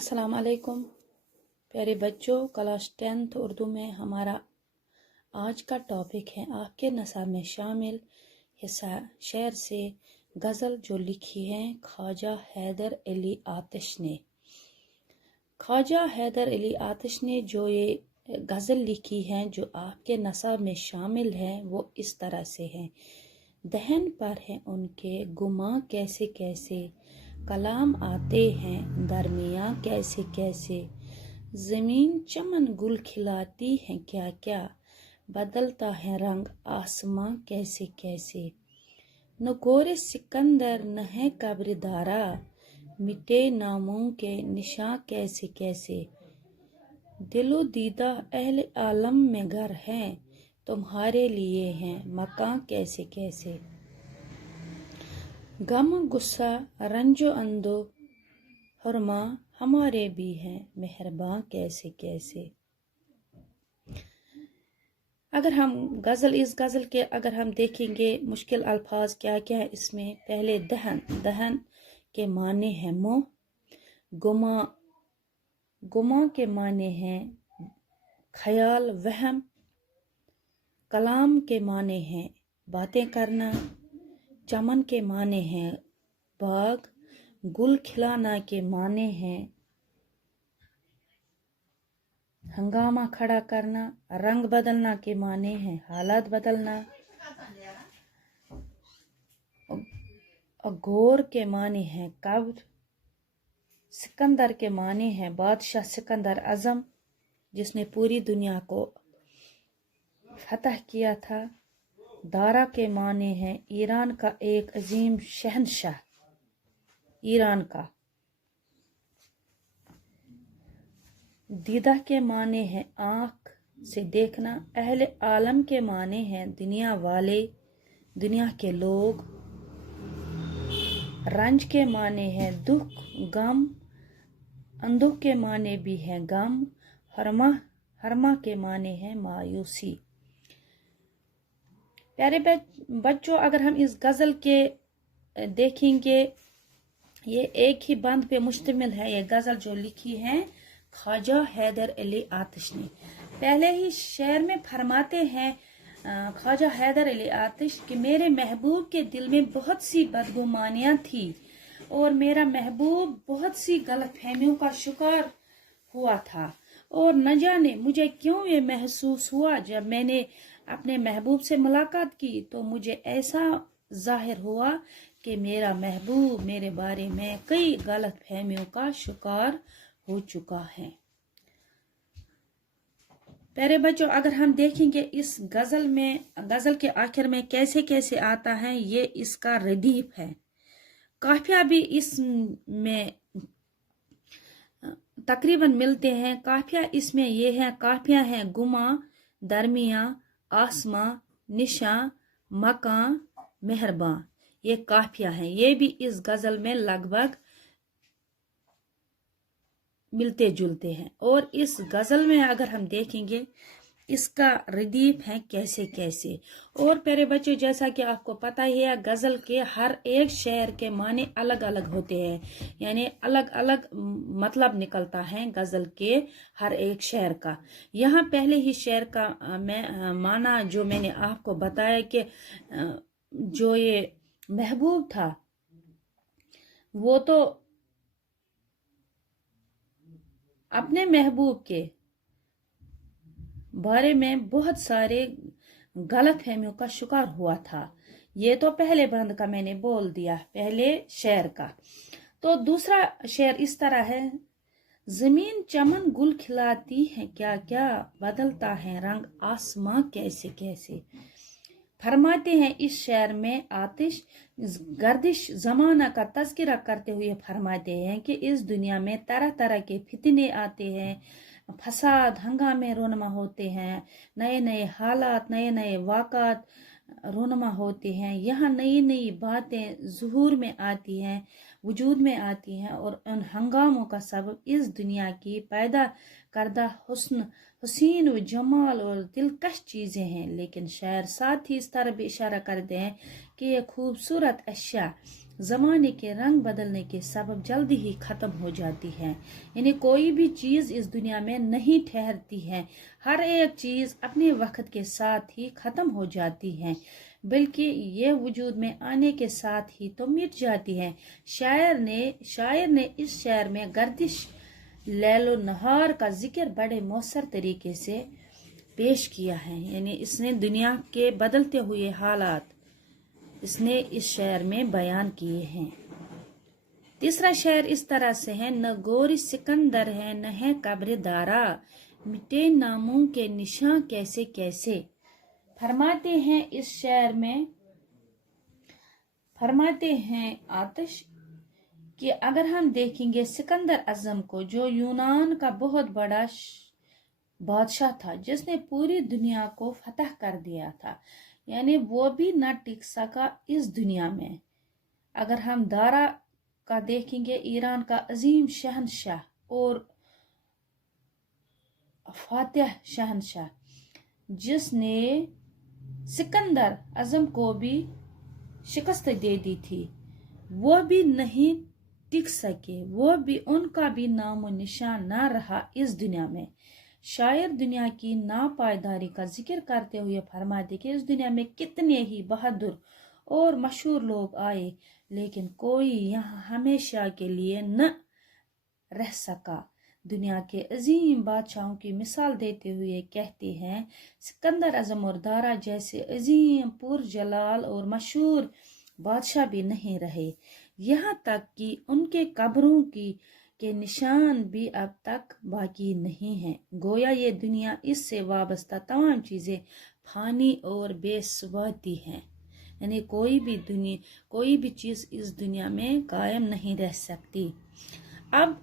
अस्सलाम वालेकुम प्यारे बच्चों। क्लास 10th उर्दू में हमारा आज का टॉपिक है आपके नसाब में शामिल हिस्सा शेर से गज़ल जो लिखी है ख्वाजा हैदर अली आतिश ने। ख्वाजा हैदर अली आतिश ने जो ये गज़ल लिखी है जो आपके नसाब में शामिल है वो इस तरह से है। दहन पर है उनके गुमा कैसे कैसे, कलाम आते हैं दरमियाँ कैसे कैसे, ज़मीन चमन गुल खिलाती है क्या क्या, बदलता है रंग आसमां कैसे कैसे। न गोरे सिकंदर न है कब्र दारा, मिटे नामों के निशां कैसे कैसे। दिलो दीदा अहले आलम में घर है, तुम्हारे लिए हैं मकां कैसे कैसे। गम गुस्सा रंजो अंदो हरमा हमारे भी हैं मेहरबान कैसे कैसे। अगर हम इस गज़ल के अगर हम देखेंगे मुश्किल अल्फाज क्या क्या है इसमें। पहले दहन, दहन के माने हैं मोह, गुमा, गुमा के माने हैं ख्याल वहम, कलाम के माने हैं बातें करना, चमन के माने हैं बाग, गुल खिलाना के माने हैं हंगामा खड़ा करना, रंग बदलना के माने हैं हालात बदलना, अघोर के माने हैं कब्र, सिकंदर के माने हैं बादशाह सिकंदर आजम जिसने पूरी दुनिया को फतह किया था। दारा के माने हैं ईरान का एक अजीम शहनशाह, ईरान का। दीदा के माने हैं आँख से देखना, अहले आलम के माने हैं दुनिया वाले, दुनिया के लोग। रंज के माने हैं दुख गम, अंदुख के माने भी हैं गम, हरमा, हरमा के माने हैं मायूसी। प्यारे बच्चों, अगर हम इस गज़ल के देखेंगे ये एक ही बंद पे मुश्तमिल है। ये गज़ल जो लिखी है ख्वाजा हैदर अली आतिश ने। पहले ही शेर में फरमाते हैं ख्वाजा हैदर अली आतिश कि मेरे महबूब के दिल में बहुत सी बदगुमानियां थी और मेरा महबूब बहुत सी गलत फहमियों का शिकार हुआ था, और न जाने मुझे क्यों ये महसूस हुआ जब मैंने अपने महबूब से मुलाकात की तो मुझे ऐसा जाहिर हुआ कि मेरा महबूब मेरे बारे में कई गलत फहमियों का शिकार हो चुका है। प्यारे बच्चों, अगर हम देखेंगे इस गज़ल में, गज़ल के आखिर में कैसे कैसे आता है, ये इसका रदीफ है। काफिया भी इसमें तकरीबन मिलते हैं। काफिया इसमें ये है, काफिया है गुमा, दरमिया, आसमां, निशा, मकान, मेहरबान। ये काफिया है, ये भी इस गज़ल में लगभग मिलते जुलते हैं। और इस गज़ल में अगर हम देखेंगे इसका रदीफ है कैसे कैसे। और प्यारे बच्चों, जैसा कि आपको पता ही है गज़ल के हर एक शेर के माने अलग अलग होते हैं, यानी अलग अलग मतलब निकलता है गज़ल के हर एक शेर का। यहाँ पहले ही शेर का मैं माना जो मैंने आपको बताया कि जो ये महबूब था वो तो अपने महबूब के बारे में बहुत सारे गलत फहमियों का शिकार हुआ था। ये तो पहले बंद का मैंने बोल दिया, पहले शेर का। तो दूसरा शेर इस तरह है, जमीन चमन गुल खिलाती है क्या क्या, बदलता है रंग आसमां कैसे कैसे। फरमाते हैं इस शेर में आतिश गर्दिश जमाना का तज़किरा करते हुए फरमाते हैं कि इस दुनिया में तरह तरह के फितने आते हैं, फसाद हंगामे रोनमा होते हैं, नए नए हालात नए नए वाक़ात रोनमा होते हैं। यहाँ नई नई बातें ज़ुहूर में आती हैं, वजूद में आती हैं, और उन हंगामों का सबब इस दुनिया की पैदा करदा हुसीन व जमाल और दिलकश चीज़ें हैं। लेकिन शायर साथ ही इस तरह भी इशारा करते हैं कि ये खूबसूरत अशिया ज़माने के रंग बदलने के सबब जल्दी ही ख़त्म हो जाती है। यानी कोई भी चीज़ इस दुनिया में नहीं ठहरती है, हर एक चीज़ अपने वक्त के साथ ही ख़त्म हो जाती है, बल्कि ये वजूद में आने के साथ ही तो मिट जाती है। शायर ने इस शेर में गर्दिश लैलो नहार का जिक्र बड़े मौसर तरीके से पेश किया है। यानी इसने दुनिया के बदलते हुए हालात इसने इस शेर में बयान किए हैं। तीसरा शेर इस तरह से है, न गोरी सिकंदर है न है कब्र दारा, मिटे नामों के निशान कैसे कैसे। फरमाते हैं इस शेर में, फरमाते हैं आतिश कि अगर हम देखेंगे सिकंदर आजम को, जो यूनान का बहुत बड़ा बादशाह था जिसने पूरी दुनिया को फतह कर दिया था, यानी वो भी न टिक सका इस दुनिया में। अगर हम दारा का देखेंगे, ईरान का अजीम शहनशाह और फातिह शहनशाह, जिसने सिकंदर आजम को भी शिकस्त दे दी थी, वो भी नहीं टिक सके, वो भी, उनका भी नामो निशान ना रहा इस दुनिया में। शायर दुनिया की नापायदारी का जिक्र करते हुए फरमाते कि इस दुनिया में कितने ही बहादुर और मशहूर लोग आए, लेकिन कोई यहाँ हमेशा के लिए न रह सका। दुनिया के अजीम बादशाहों की मिसाल देते हुए कहते हैं, सिकंदर आजम और दारा जैसे अजीम पुरजलाल और मशहूर बादशाह भी नहीं रहे, यहाँ तक कि उनके कब्रों के निशान भी अब तक बाकी नहीं हैं। गोया ये दुनिया, इससे वाबस्ता तमाम चीज़ें फानी और बेसुवाती हैं। यानी कोई भी चीज़ इस दुनिया में कायम नहीं रह सकती। अब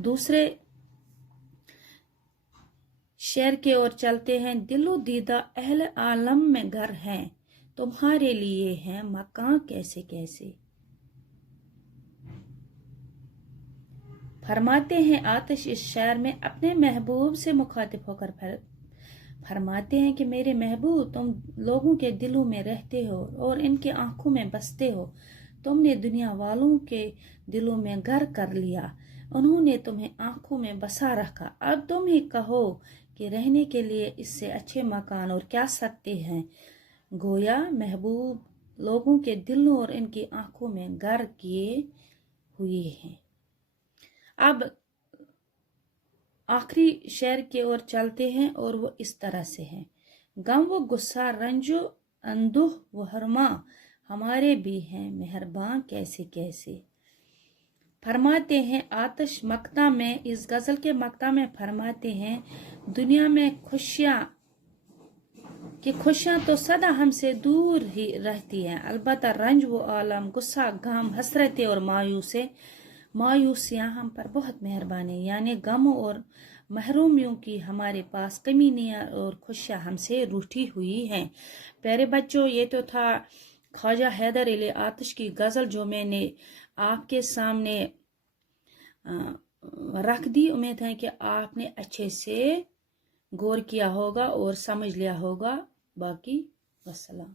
दूसरे शेर के ओर चलते हैं। दिलो दीदा अहले आलम में घर हैं, तुम्हारे लिए हैं मकान कैसे कैसे। फरमाते हैं आतिश इस शेर में अपने महबूब से मुखातिब होकर फरमाते हैं कि मेरे महबूब, तुम लोगों के दिलों में रहते हो और इनकी आंखों में बसते हो। तुमने दुनिया वालों के दिलों में घर कर लिया, उन्होंने तुम्हें आंखों में बसा रखा। अब तुम ही कहो कि रहने के लिए इससे अच्छे मकान और क्या सकते हैं। गोया महबूब लोगों के दिलों और इनकी आंखों में घर किए हुए हैं। अब आखिरी शेर की ओर चलते हैं और वो इस तरह से है, गम व गुस्सा रंजो अंदुह व हरमा हमारे भी हैं मेहरबान कैसे कैसे। फरमाते हैं आतिश मक्ता में, इस गजल के मक्ता में फरमाते हैं, दुनिया में खुशियां तो सदा हमसे दूर ही रहती हैं, अलबत्ता रंज व आलम, गुस्सा, गम, हसरतें और मायूसियां हम पर बहुत मेहरबान है। यानी गम और महरूमियों की हमारे पास कमी नहीं और खुशियां हमसे रूठी हुई हैं। प्यारे बच्चों, ये तो था ख्वाजा हैदर अली आतिश की गज़ल, जो मैंने आपके सामने रख दी। उम्मीद है कि आपने अच्छे से गौर किया होगा और समझ लिया होगा। बाकी वस्सलाम।